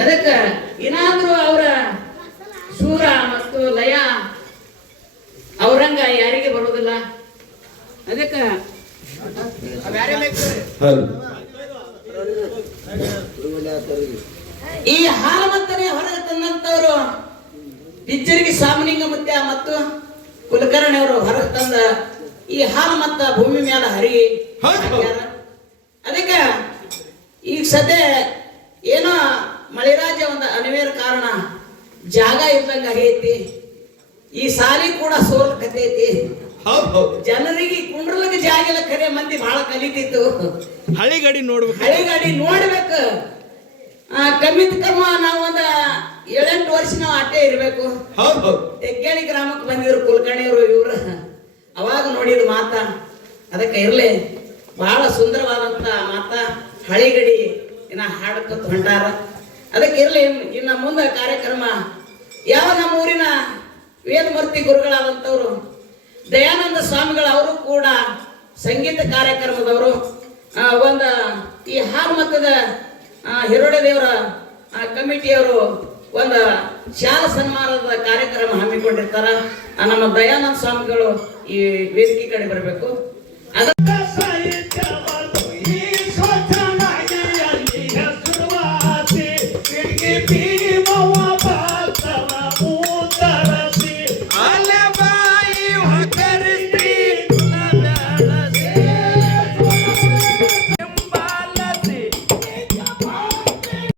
ಅದಕ್ಕ ಏನಾದ್ರೂ ಅವರ ಸೂರ ಮತ್ತು ಲಯ ಅವರಂಗ ಯಾರಿಗೆ ಬರುವುದಿಲ್ಲ ಅದಕ್ಕ ಈ ಹಾಲಮಂತನೇ ಹೊರಗೆ ತಂದಂತವರು ಪಿಚ್ಚರಿಗೆ ಸಾಮಲಿಂಗ ಮುತ್ಯ ಮತ್ತು ಕುಲಕರ್ಣಿ ಅವರು ಹೊರಗೆ ತಂದ ಈ ಹಾಲಮತ್ತ ಭೂಮಿ ಮೇಲೆ ಹರಿ. ಅದಕ್ಕೆ ಈಗ ಸದ್ಯ ಏನೋ ಮಳೆರಾಜ ಒಂದು ಅನಿವೇರ ಕಾರಣ ಜಾಗ ಇದ್ದಂಗ ಆಗೈತಿ. ಈ ಸಾಲಿ ಕೂಡ ಸೋಲ್ಕತೈತಿ. ಜನರಿಗೆ ಕುಂಡ್ರಲಗ ಜಾಗ ಇಲ್ಲ ಖರೆ ಮಂದಿ ಬಹಳ ಕಲಿತಿತ್ತು ಹಳಿಗಡಿ ನೋಡ್ಬೇಕು. ಹಳಿಗಡಿ ನೋಡ್ಬೇಕು. ಕಮ್ಮಿತ್ ಕಮ್ಮ ನಾವು ಒಂದ ಏಳೆಂಟು ವರ್ಷ ನಾವು ಅಟ್ಟೆ ಇರ್ಬೇಕು. ತೆಗ್ಗೇಳಿ ಗ್ರಾಮಕ್ಕೆ ಬಂದಿದ್ರು ಕುಲಕರ್ಣಿಯವರು ಇವ್ರು. ಅವಾಗ ನೋಡಿದ ಮಾತ ಅದಕ್ಕೆ ಇರ್ಲಿ ಬಹಳ ಸುಂದರವಾದಂತ ಮಾತ ಹಳಿಗಡಿ. ಇನ್ನ ಹಾಡ್ಕೊತ ಹೊಂಟಾರ. ಅದಕ್ಕೆ ಇರ್ಲಿ, ಇನ್ನ ಮುಂದೆ ಕಾರ್ಯಕ್ರಮ. ಯಾವ ನಮ್ಮ ಊರಿನ ವೇದಮೂರ್ತಿ ಗುರುಗಳಾದಂಥವ್ರು, ದಯಾನಂದ ಸ್ವಾಮಿಗಳು ಅವರು ಕೂಡ ಸಂಗೀತ ಕಾರ್ಯಕ್ರಮದವರು. ಒಂದು ಈ ಹಾಲ್ಮತದ ಹಿರೋಡೆ ದೇವರ ಕಮಿಟಿಯವರು ಒಂದು ಶಾಲ ಸನ್ಮಾನದ ಕಾರ್ಯಕ್ರಮ ಹಮ್ಮಿಕೊಂಡಿರ್ತಾರ. ನಮ್ಮ ದಯಾನಂದ ಸ್ವಾಮಿಗಳು ಈ ವೇದಿಕೆ ಕಡೆ ಬರಬೇಕು. ಅದ see.